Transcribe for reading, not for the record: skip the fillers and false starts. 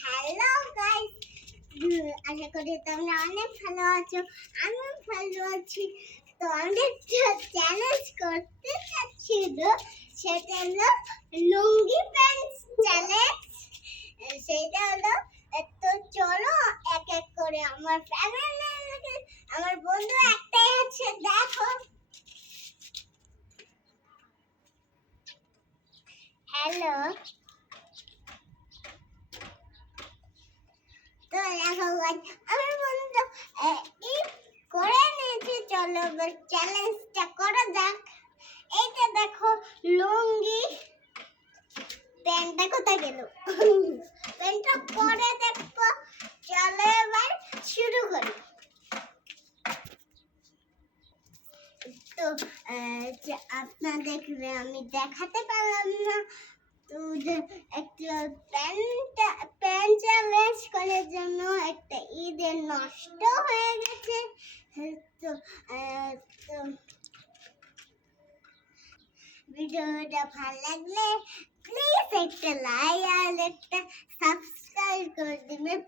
Hello guys, আশা করি তোমরা অনেক ভালো আছো। আমিও ভালো আছি। তো আমাদের চ্যালেঞ্জ করতে চাচ্ছিল, সেটা হলো লুঙ্গি প্যান্ট চ্যালেঞ্জ। সেটা হলো তো চলো এক এক করে আমার ফ্যামিলি, আমার বন্ধু একটাই আছে, দেখো। হ্যালো, তো দেখো আমার বন্ধু এই করে নিয়েছে। চলো এবার চ্যালেঞ্জটা করা যাক। এইটা দেখো লুঙ্গি, প্যান্টটা কোথায় গেল? প্যান্টটা পরে দেখো। চলো এবার শুরু করি। তো আপনাদেরকে আমি দেখাতে পারলাম না। তো একটা প্যান্ট চ্যালেঞ্জ করার জন্য একটা ঈদের নষ্ট হয়ে গেছে। তো তো ভিডিওটা ভালো লাগলে প্লিজ একটা লাইক আর একটা সাবস্ক্রাইব করে দিবেন।